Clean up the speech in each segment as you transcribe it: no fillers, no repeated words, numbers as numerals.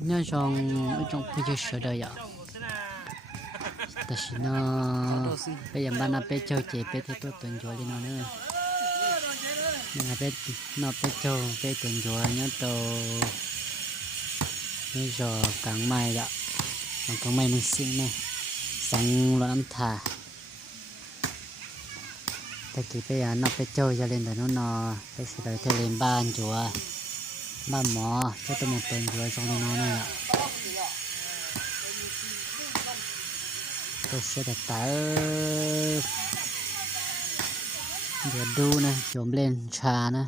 nhớ trong phía trước sửa đời ạแต่สินะไปยังบ้านนับไปเจ้าเจ็บไปที่ตัวตุนจัวเลยเนาะยังไปนับไปเจ้าไปตุนจัวเนาะตัวนี่จอกลางไม้ละกลางไม้มึงซิ่งเนี่ยสังรถน้ำถ่าตะกี้ไปยังนับไปเจ้าจะเล่นแต่นู้นเนาะไปสิเลยเทเลนบ้านจัวบ้านหมอเจ้าตัวมึงตุนจัวตรงนี้เนาะเนี่ยtôi sẽ đặt tải để đu nè chồm lên trà nè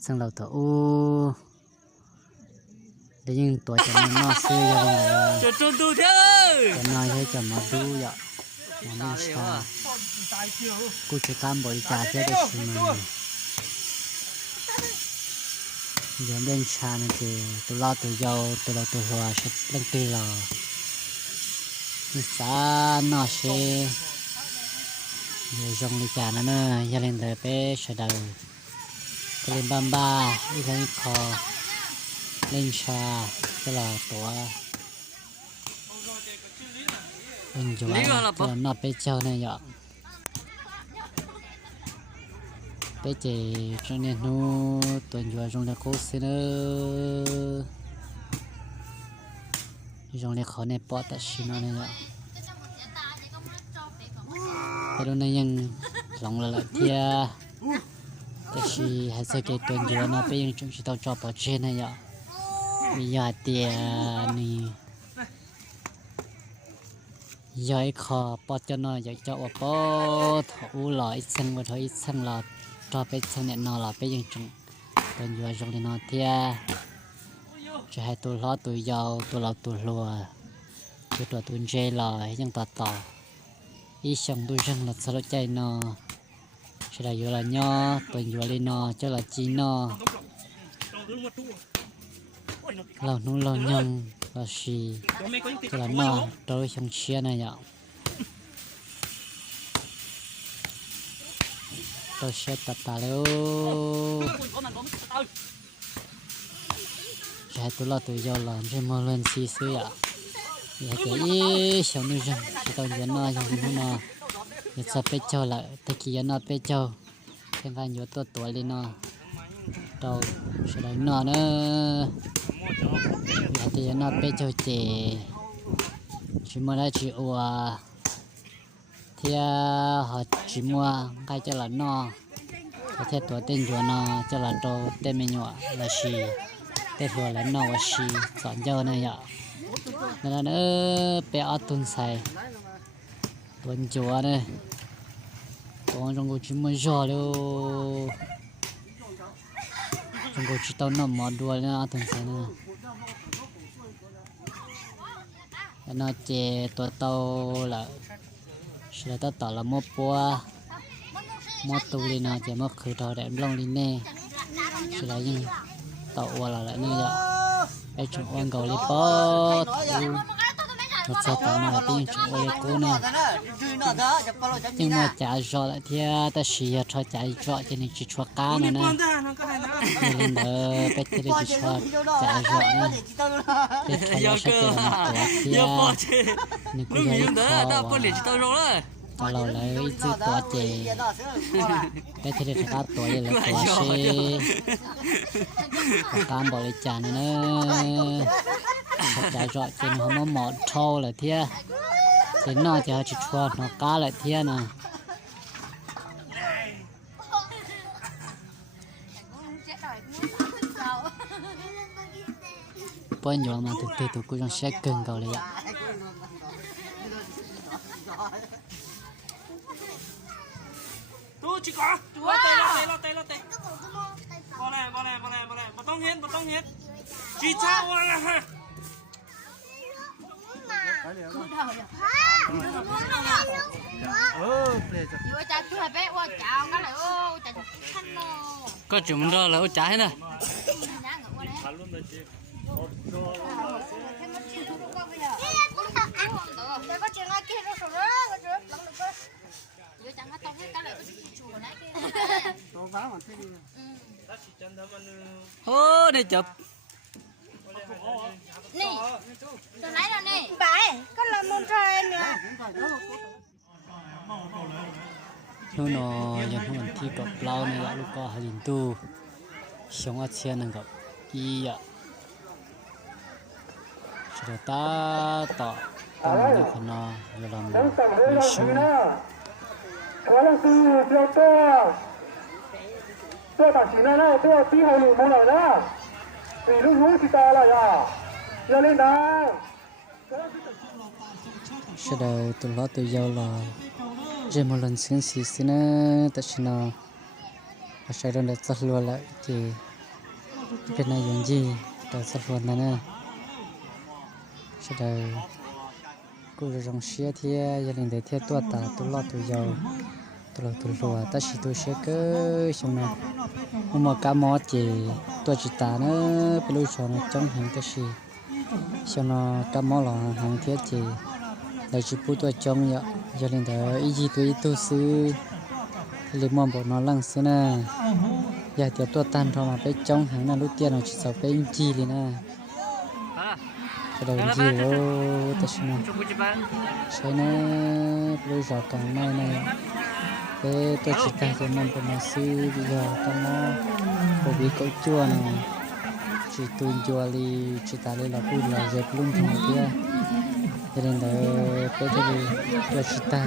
sang đầu tàu u để những tuổi cho nó xưa ra bên này cho nó thấy cho nó đu vậy mà lên trà cô chỉ cam bội trà thế được mà chồm lên trà này thì tôi lo tôi giàu tôi lo tôi hòa sẽ lên tươi lò sa nó sẽ nhiều dòng đi chả nó nè gia đình đời bé sợ đầu cái lên băm ba đi lên kho lên trà cái là tổ lên chỗ là nó bé trâu này nhở bé chị cho nên nó tuần vừa trong là cố xin nữa trong này khó này bỏ tại xin nó này ạ cái đó nàyยังlòng là lại kiaแต่ชีให้สังเกตตัวเดียวนะไปยังจงชิตเอาจอบปอเชนนะยะมียาเตียนี่ย้อยคอปอดจะนอนอยากจะอวบปอถูหล่ออีสังมาถอยอีสังหล่อจอบไปสังเนี่ยนอนหล่อไปยังจงตัวเดียวจงเลยนอนเตียจะให้ตัวล้อตัวยาวตัวเราตัวรัวตัวตัวเจลอยยังต่ออีช่างตัวช่างหลับสลบใจนอจะได้อยู่ละย่อตัวอยู่เลยนอจะละจีนอเรานุ่งเรายังเราชีจะละนอตัวช่างเชียนะอย่างตัวเชียตาแล้วจะให้ตัวเราตัวยาวหล่อจะมาเล่นซีซื้ออ่ะอยากจะช่างนุ่งช่างจะต้องยันนออย่างนี้นออยากจะไปเจ้าละตะกี้ยันนอไปเจ้าเพียงการอยู่ตัวเลยนอเราจะได้นอเนอะอยากจะยันนอไปเจ้าเจชิมอะไรชิอัวเที่ยหอชิมัวใครจะละนอประเทศตัวเต้นอยู่นอจะละโตเต้นไม่หนัวละชีเต้นรัวละนอวชีสอนเจ้าเนี่ยอ่ะนั่นเออไปเอาตุนใส่ตุนจัวเนี่ยตัวจงกูชิมมันจ่อเลยจงกูชิตเอาหน้าหมอดัวเนี่ยเอาตุนใส่เนี่ยแล้วน่าเจตัวโตละเสือตัวต่อละมดปัวมดตูเลยนะเจมดคือทอแดดลงลินเน่เสือยังต่อวัวละเนี่ยจะไอจุกวันเก่าเลยปอดรถสตาร์มาเป็นจุกวันกูเนี่ยยังมาจ่ายจอละเทียแต่เสียชอจ่ายจอจะนี่จิชัวก้านะนะเล่นเด้อไปเที่ยวจิชัวจ่ายจอนะไปขายชักเจอมาตัวเทียนี่กูยังคอเราเลยซื้อตัวเจไปเที่ยวทักตัวเลยตัวเชการบริจาคนะจ่ายจอเจนเขามาหมดโชว์เลยเทียเจนน่าจะจิชัวนกาเลยเทียนะปนอยู่มาตื่นตัวกูยังเช็คเกินเก่าเลยอ่ะตัวจิกะตัวเตะบ่เลยบ่ต้องเฮ็ดจีจ้าวะฮะcó chúng ra là ôi trái nè ô này chụp Từ nãy rồi nè. Bảy, có lần một trời nữa. นู่นยังหุ่นที่กับเราเนี่ยลูกก็หลินตู้ชงอาเชียนนึงกับอีอ่ะสุดตาต่อต้องมีคนนอยลำไม่ชู可能是比较多，多大型的呢？多低后路没了呢，比如路去打了呀，要领导。สุดตัวล้อตัวยาวละเจมอลันสินสีสินะแต่ฉันอาศัยเรื่องจัดลัวละที่เป็นนายยงจีแต่จัดลัวนั่นนะสุดกูจะลองเชียร์ที่ยังเล่นเทียตัวตาตัวล้อตัวยาวตัวล้อตัวรัวแต่สิตัวเชียร์ก็ชงนะมันกำมอจีตัวจิตานะเป็นลูกชอนจ้องเห็นตัวชีชงนะกำมอหล่อหางเทียจีlại chỉ phụ tuổi trong vậy giờ lên đó ý gì tuổi tôi xứ lấy món bột nó lăng xứ nè giờ thì tôi tan thôi mà phải trong hàng nào lúc tiền nó chỉ sợ phải chi đi nè cái đầu gì rồi tôi xin nè sai nè bây giờ càng mai này cái tôi chỉ ta cái món bột nó xứ bây giờ tao nó phổ biến cậu chua này chỉ tuôn chua đi chỉ ta lấy là bún là dẹp luôn thằng kia cho nên là cái cho kita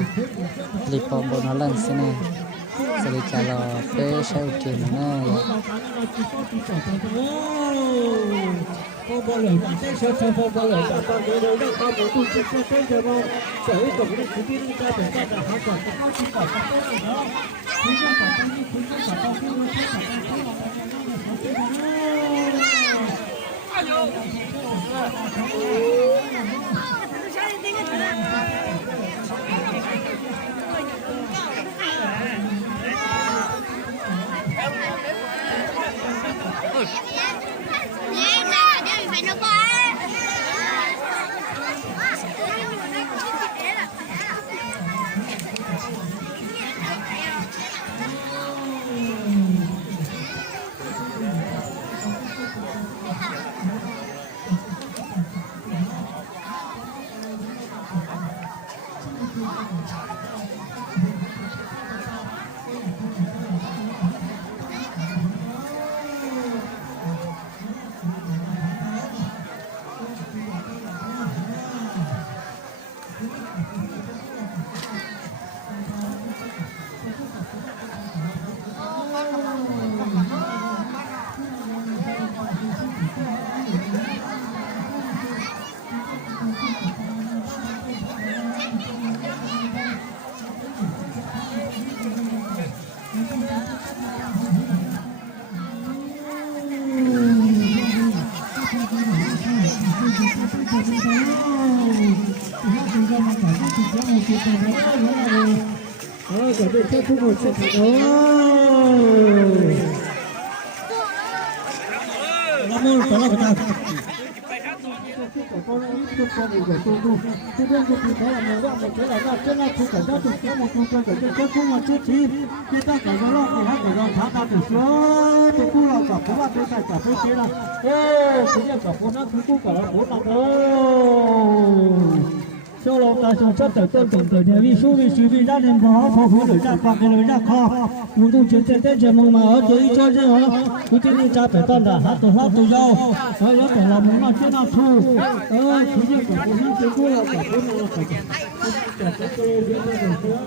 lipo bono lang sini jadi kalau pe saya ukin na cho lô ta cho chất tử tôn tổng tử nhà vi số vi suy vi gia đình có phổ phổ đổi ra quạt đổi ra kho muốn tu chuyển trên tên trường mong mà ở dưới cho chứ hả cứ tin đi cha phải tôn đã hát từ dâu rồi nó phải làm món chưa nào thu cứ như cả phụ nữ cứ là cả phụ nữ là phải cả cái cơ diễn ra được nữa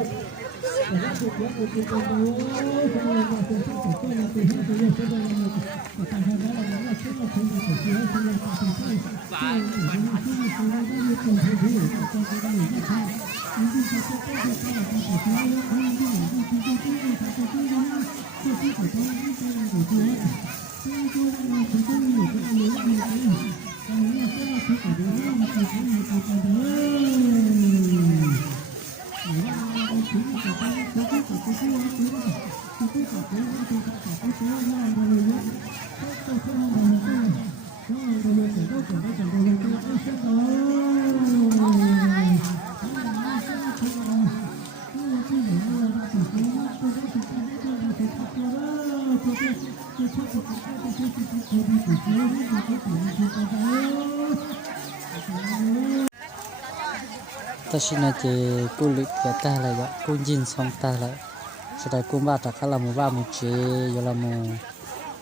ta xin là chỉ cú lịch cái ta là vậy cú nhìn xong ta là sau đó cú ba ta khá là một ba một chế rồi là một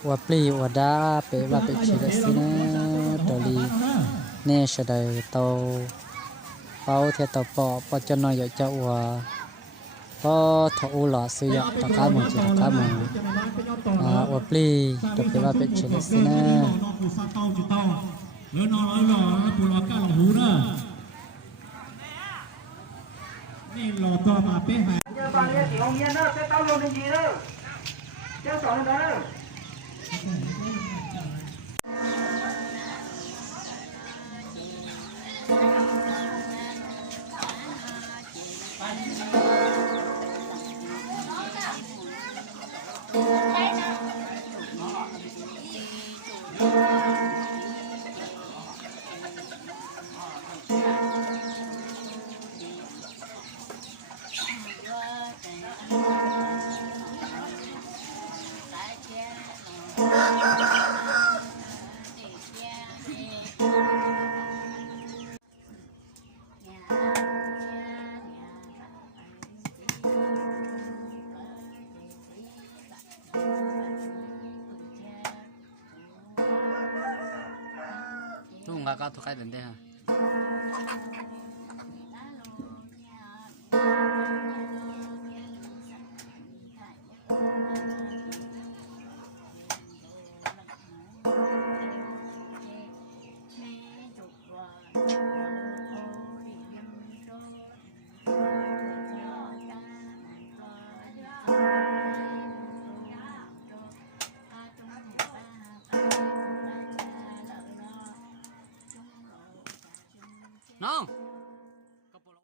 ว่าปลีว่าดาเปว่าเปชีละสินะตอลีเน่ชะไดโตเป้าเทตปอปอจนอยจะว่าปอทอหลอซื้อยตะกาหมจิตะกาหมว่าปลีตเปว่าเปชีละสินะแล้วนอนแล้วหล่อปูรอก้าหลงหูนะนี่หล่อตัวมาเป๊ะหายเจ้าตอนนี้สีองเย็นเนอะเจ้าเต้าลงจริงๆเนอะเจ้าสอนกันเนอะ Tuh nggak kau tuh kayak dendeh ha. Nong.